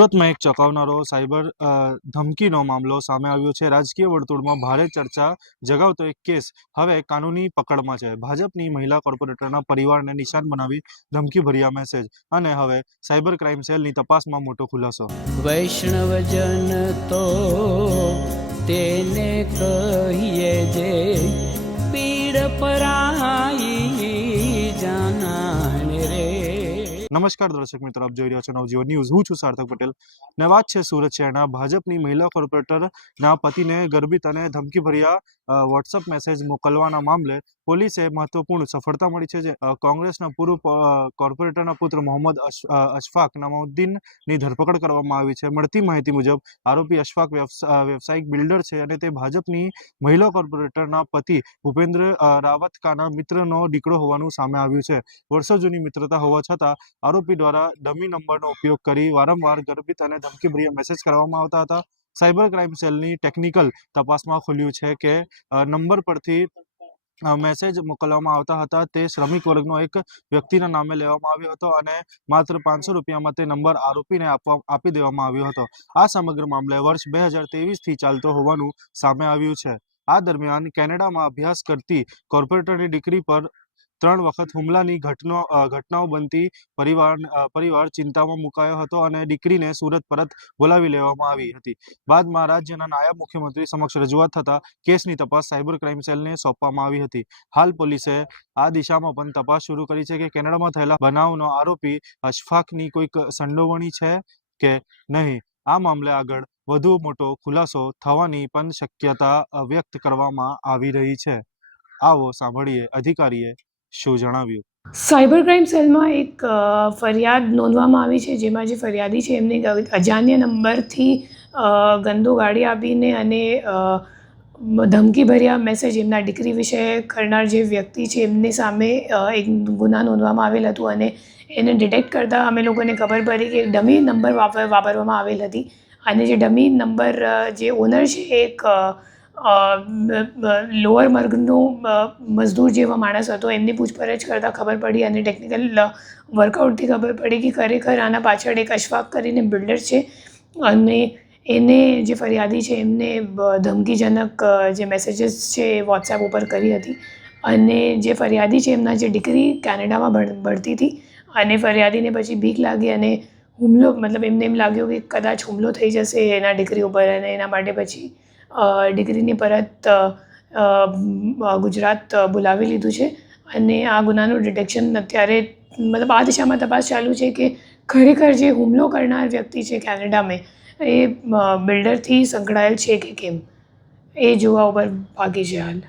સુરતમાં એક ચોંકાવનારો સાયબર ધમકીનો મામલો સામે આવ્યો છે। રાજકીય વર્તુળમાં ભારે ચર્ચા જગાવતો એક કેસ હવે કાનૂની પકડમાં છે। ભાજપની મહિલા કોર્પોરેટરના પરિવારને નિશાન બનાવી ધમકીભર્યા મેસેજ અને હવે સાયબર ક્રાઇમ સેલની તપાસમાં મોટો ખુલાસો। વૈષ્ણવજન તો તેને કહીએ જે પીડ પરાઈ જાનાને રે। નમસ્કાર દર્શક મિત્રો, આપ જોઈ રહ્યા છો નવજીવન ન્યૂઝ। હું છું સાર્થક પટેલ ને વાત છે સુરત શહેરના ભાજપની મહિલા કોર્પોરેટરના પતિને ગર્ભિત અને ધમકીભર્યા વોટ્સઅપ મેસેજ મોકલવાના મામલે પોલીસે મહત્વપૂર્ણ સફળતા મળી છે। કોંગ્રેસના પૂર્વ કોર્પોરેટરના પુત્ર મોહમ્મદ અશફાક નામુદ્દીનની ધરપકડ કરવામાં આવી છે। મળતી માહિતી મુજબ આરોપી અશફાક વ્યવસાયિક બિલ્ડર છે અને તે ભાજપની મહિલા કોર્પોરેટરના પતિ ભૂપેન્દ્ર રાવતકાના મિત્રનો દીકરો હોવાનું સામે આવ્યું છે। વર્ષો જૂની મિત્રતા હોવા છતાં આરોપી દ્વારા ડમી નંબરનો ઉપયોગ કરી વારંવાર ગર્ભિત અને ધમકીભર્યા મેસેજ કરવામાં આવતા હતા। સાયબર ક્રાઇમ સેલની ટેકનિકલ તપાસમાં ખુલ્યું છે કે નંબર પરથી મેસેજ મોકલવામાં આવતા હતા તે શ્રમિક વર્ગનો એક વ્યક્તિના નામે લેવામાં આવ્યો હતો અને માત્ર 500 રૂપિયામાં તે નંબર આરોપીને આપી દેવામાં આવ્યો હતો। આ સમગ્ર મામલે વર્ષ 2023થી ચાલતો હોવાનું સામે આવ્યું છે। આ દરમિયાન કેનેડામાં અભ્યાસ કરતી કોર્પોરેટરની દીકરી પર 3 વખત હુમલાની ઘટનાઓ બનતી પરિવાર ચિંતામાં મુકાયો હતો અને દીકરીને સુરત પરત બોલાવી લેવામાં આવી હતી। બાદમાં રાજ્યના નાયબ મુખ્યમંત્રી સમક્ષ રજૂઆત થતાં કેસની તપાસ સાયબર ક્રાઇમ સેલને સોંપવામાં આવી હતી। હાલ પોલીસે આ દિશામાં પણ તપાસ શરૂ કરી છે કે કેનેડામાં થયેલા બનાવનો આરોપી અશફાકની કોઈક સંડોવણી છે કે નહીં। આ મામલે આગળ વધુ મોટો ખુલાસો થવાની પણ શક્યતા વ્યક્ત કરવામાં આવી રહી છે। આવો સાંભળીએ અધિકારીએ શું જણાવ્યું। સાયબર ક્રાઇમ સેલમાં એક ફરિયાદ નોંધવામાં આવી છે, જેમાં જે ફરિયાદી છે એમને અજાણ્યા નંબરથી ગંદુ ગાડી આપીને અને ધમકીભર્યા મેસેજ એમના દીકરી વિશે કરનાર જે વ્યક્તિ છે એમની સામે એક ગુના નોંધવામાં આવેલ હતું અને એને ડિટેક્ટ કરતાં અમે લોકોને ખબર પડી કે ડમી નંબર વાપરવામાં આવેલ હતી અને જે ડમી નંબર જે ઓનર છે એક લોઅર વર્ગનો મજદૂર જેવા માણસ હતો। એમની પૂછપરછ કરતાં ખબર પડી અને ટેકનિકલ વર્કઆઉટથી ખબર પડી કે ખરેખર આના પાછળ એક અશફાક કરીને બિલ્ડર છે અને એને જે ફરિયાદી છે એમને ધમકીજનક જે મેસેજીસ છે એ વોટ્સએપ ઉપર કરી હતી અને જે ફરિયાદી છે એમના જે દીકરી કેનેડામાં ભણતી હતી અને ફરિયાદીને પછી બીક લાગી અને હુમલો મતલબ એમને એમ લાગ્યું કે કદાચ હુમલો થઈ જશે એના દીકરી ઉપર અને એના માટે પછી દીકરીની પરત ગુજરાત બોલાવી લીધું છે અને આ ગુનાનું ડિટેક્શન અત્યારે મતલબ આ દિશામાં તપાસ ચાલુ છે કે ખરેખર જે હુમલો કરનાર વ્યક્તિ છે કેનેડામાં એ બિલ્ડરથી સંકળાયેલ છે કે કેમ, એ જોવા ઉપર બાકી છે હાલ।